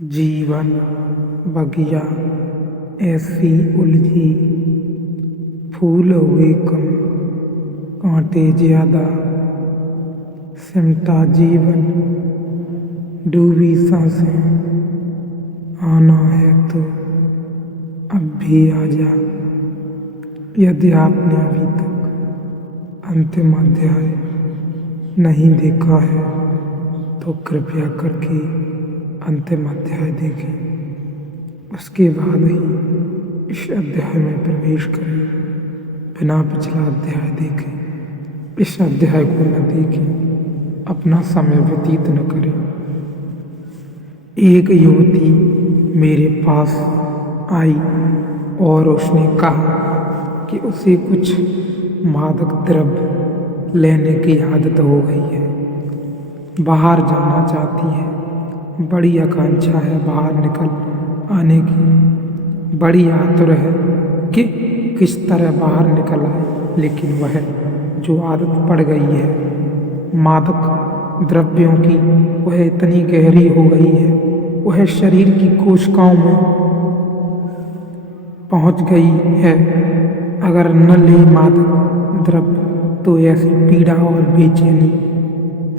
जीवन बगिया ऐसी उलझी, फूल हुए कम कांटे ज्यादा, सिमटा जीवन डूबी सांसें, आना है तो अब भी आजा। यदि आपने अभी तक अंतिम अध्याय नहीं देखा है तो कृपया करके अंतिम अध्याय देखें, उसके बाद ही इस अध्याय में प्रवेश करें। बिना पिछला अध्याय देखें, इस अध्याय को न देखें, अपना समय व्यतीत न करें। एक युवती मेरे पास आई और उसने कहा कि उसे कुछ मादक द्रव्य लेने की आदत हो गई है, बाहर जाना चाहती है, बड़ी आकांक्षा है बाहर निकल आने की, बड़ी आतुर है कि किस तरह बाहर निकल आए, लेकिन वह जो आदत पड़ गई है मादक द्रव्यों की, वह इतनी गहरी हो गई है, वह शरीर की कोशिकाओं में पहुंच गई है। अगर न ले मादक द्रव्य तो ऐसी पीड़ा और बेचैनी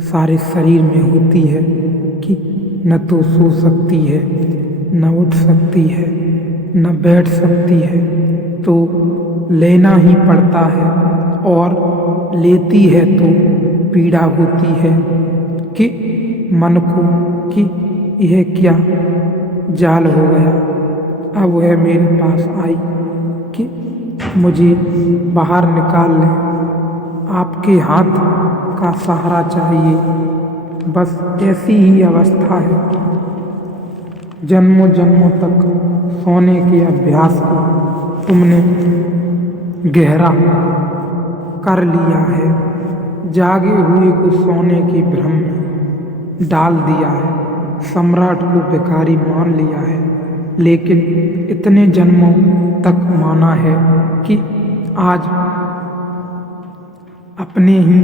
सारे शरीर में होती है कि न तो सो सकती है, न उठ सकती है, न बैठ सकती है, तो लेना ही पड़ता है, और लेती है तो पीड़ा होती है कि मन को कि यह क्या जाल हो गया। अब वह मेरे पास आई कि मुझे बाहर निकाल लें, आपके हाथ का सहारा चाहिए, बस ऐसी ही अवस्था है। जन्मों जन्मों तक सोने के अभ्यास को तुमने गहरा कर लिया है, जागे हुए को सोने के भ्रम में डाल दिया है, सम्राट को भिखारी मान लिया है, लेकिन इतने जन्मों तक माना है कि आज अपने ही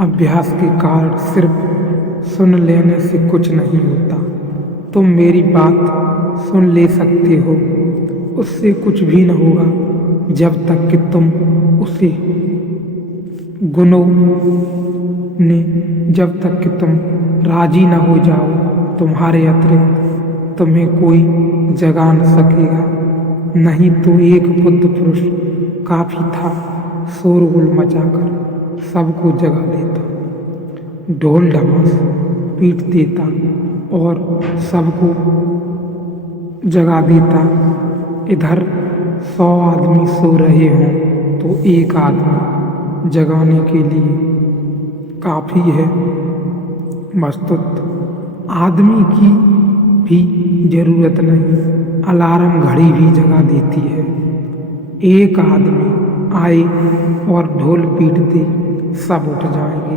अभ्यास के कारण सिर्फ सुन लेने से कुछ नहीं होता। तुम मेरी बात सुन ले सकते हो, उससे कुछ भी न होगा जब तक कि तुम उसे गुनों ने, जब तक कि तुम राजी न हो जाओ। तुम्हारे अतिरिक्त तुम्हें कोई जगा न सकेगा, नहीं तो एक बुद्ध पुरुष काफी था, शोरगुल मचाकर सबको जगा देता, ढोल ढमास पीट देता और सबको जगा देता। इधर 100 आदमी सो रहे हों तो एक आदमी जगाने के लिए काफी है। वस्तुत आदमी की भी जरूरत नहीं, अलार्म घड़ी भी जगा देती है। एक आदमी आए और ढोल पीट दे, सब उठ जाएंगे,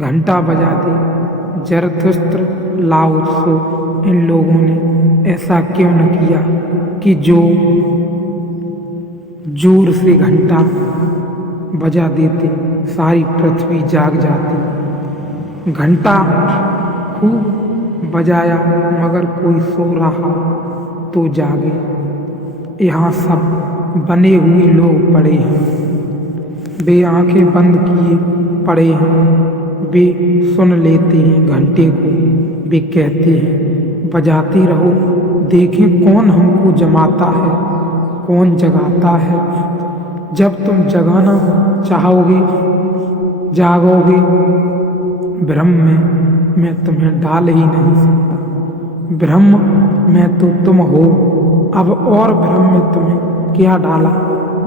घंटा बजा दे। जरथुस्त्र, लाओ त्सो, इन लोगों ने ऐसा क्यों न किया कि जो जोर से घंटा बजा देते, सारी पृथ्वी जाग जाती। घंटा खूब बजाया मगर कोई सो रहा तो जागे। यहाँ सब बने हुए लोग पड़े हैं, वे आंखें बंद किए पड़े हैं, वे सुन लेते हैं घंटे को, वे कहते हैं बजाते रहो, देखें कौन हमको जमाता है, कौन जगाता है। जब तुम जगाना चाहोगे जागोगे, ब्रह्म में मैं तुम्हें डाल ही नहीं सकता। ब्रह्म में तो तुम हो, अब और ब्रह्म में तुम्हें क्या डाला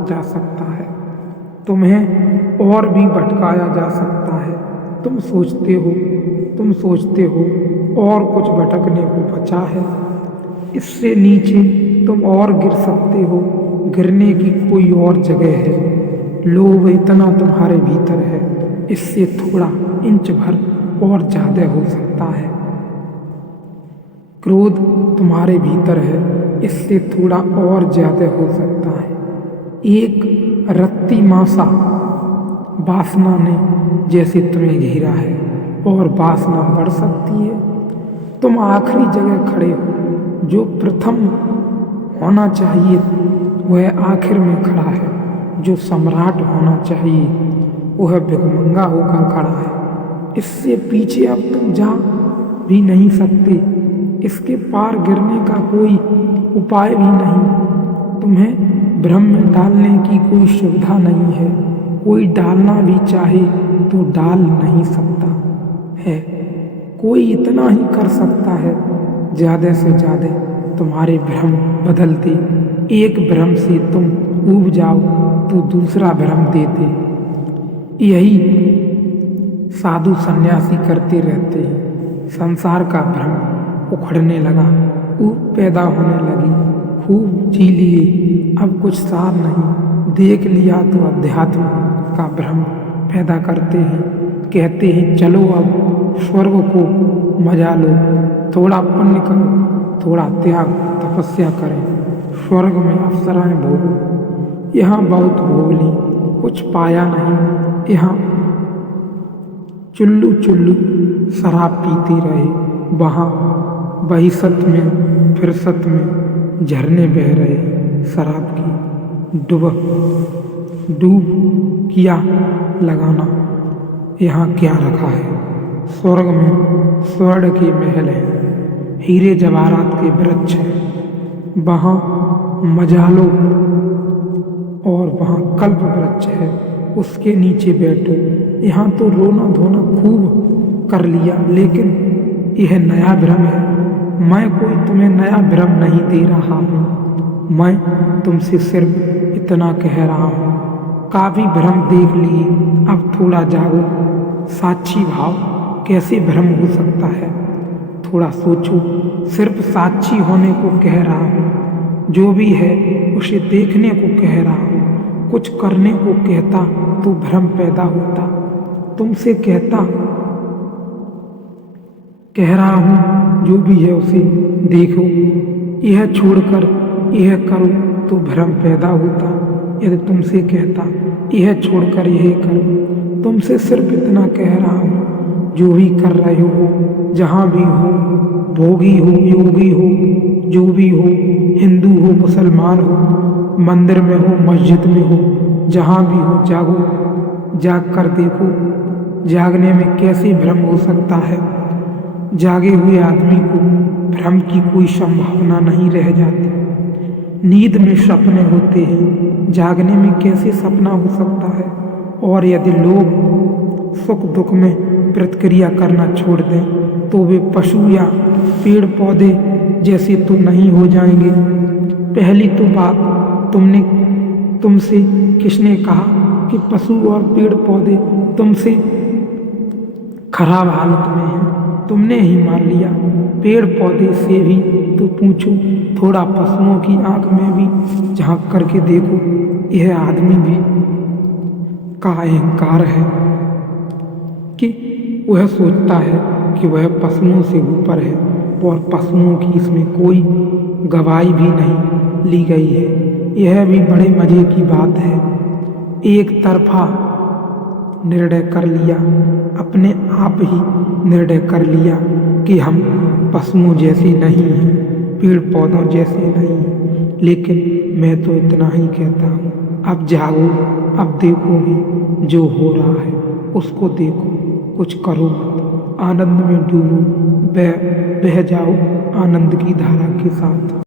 जा सकता है, तुम्हें और भी भटकाया जा सकता है। तुम सोचते हो और कुछ भटकने को बचा है, इससे नीचे तुम और गिर सकते हो, गिरने की कोई और जगह है। लोभ इतना तुम्हारे भीतर है, इससे थोड़ा इंच भर और ज्यादा हो सकता है। क्रोध तुम्हारे भीतर है, इससे थोड़ा और ज्यादा हो सकता है। एक रत्ती मासा वासना ने जैसे तुम्हें घेरा है, और वासना बढ़ सकती है, तुम आखिरी जगह खड़े हो। जो प्रथम होना चाहिए वह आखिर में खड़ा है। जो सम्राट होना चाहिए वह भिखमंगा होकर खड़ा है। इससे पीछे अब तुम जा भी नहीं सकते। इसके पार गिरने का कोई उपाय भी नहीं। तुम्हें भ्रम में डालने की कोई सुविधा नहीं है। कोई डालना भी चाहे तो डाल नहीं सकता है। कोई इतना ही कर सकता है, ज़्यादा से ज़्यादा तुम्हारे भ्रम बदल दे। एक भ्रम से तुम ऊब जाओ तो दूसरा भ्रम दे दे। यही साधु सन्यासी करते रहते हैं। संसार का भ्रम उखड़ने लगा, ऊब पैदा होने लगी। खूब जी लिए, अब कुछ सार नहीं। देख लिया तो अध्यात्म का भ्रम पैदा करते हैं। कहते हैं चलो अब स्वर्ग को मजा लो, थोड़ा पुण्य करो, थोड़ा त्याग तपस्या करें, स्वर्ग में अप्सराएं भोगो। यहाँ बहुत भोग ली, कुछ पाया नहीं। यहाँ चुल्लू चुल्लू शराब पीते रहे। वहाँ बहिसत में फिरसत में झरने बह रहे शराब की। डूब किया लगाना। यहाँ क्या रखा है? स्वर्ग में स्वर्ण के महल हैं, हीरे जवाहरात के वृक्ष हैं। वहाँ मजालो और वहाँ कल्प वृक्ष है, उसके नीचे बैठो। यहाँ तो रोना धोना खूब कर लिया, लेकिन यह नया भ्रम है। मैं कोई तुम्हें नया भ्रम नहीं दे रहा हूँ। मैं तुमसे सिर्फ इतना कह रहा हूँ, काफी भ्रम देख लिए, अब थोड़ा जागो। साक्षी भाव कैसे भ्रम हो सकता है? थोड़ा सोचो। सिर्फ साक्षी होने को कह रहा हूँ। जो भी है उसे देखने को कह रहा हूँ। कुछ करने को कहता तो भ्रम पैदा होता। तुमसे कह रहा हूँ, जो भी है उसे देखो। यह छोड़कर यह करो तो भ्रम पैदा होता। यदि तुमसे कहता यह छोड़कर यह करो, तुमसे सिर्फ इतना कह रहा हूँ, जो भी कर रहे हो, जहाँ भी हो, भोगी हो, योगी हो, जो भी हो, हिंदू हो, मुसलमान हो, मंदिर में हो, मस्जिद में हो, जहाँ भी हो, जागो। जाग कर देखो, जागने में कैसे भ्रम हो सकता है। जागे हुए आदमी को भ्रम की कोई संभावना नहीं रह जाती। नींद में सपने होते हैं, जागने में कैसे सपना हो सकता है? और यदि लोग सुख दुख में प्रतिक्रिया करना छोड़ दें तो वे पशु या पेड़ पौधे जैसे तो नहीं हो जाएंगे। पहली तो बात, तुमसे किसने कहा कि पशु और पेड़ पौधे तुमसे खराब हालत में हैं? तुमने ही मान लिया। पेड़ पौधे से भी तो पूछो, थोड़ा पशुओं की आंख में भी झांक करके देखो। यह आदमी भी का अहंकार है कि वह सोचता है कि वह पशुओं से ऊपर है, और पशुओं की इसमें कोई गवाही भी नहीं ली गई है। यह भी बड़े मजे की बात है। एक तरफा निर्णय कर लिया, अपने आप ही निर्णय कर लिया कि हम पशुओं जैसे नहीं हैं, पेड़ पौधों जैसे नहीं हैं। लेकिन मैं तो इतना ही कहता हूँ, अब जागो, अब देखोगे जो हो रहा है उसको देखो, कुछ करो मत। आनंद में डूबो, बह जाओ आनंद की धारा के साथ।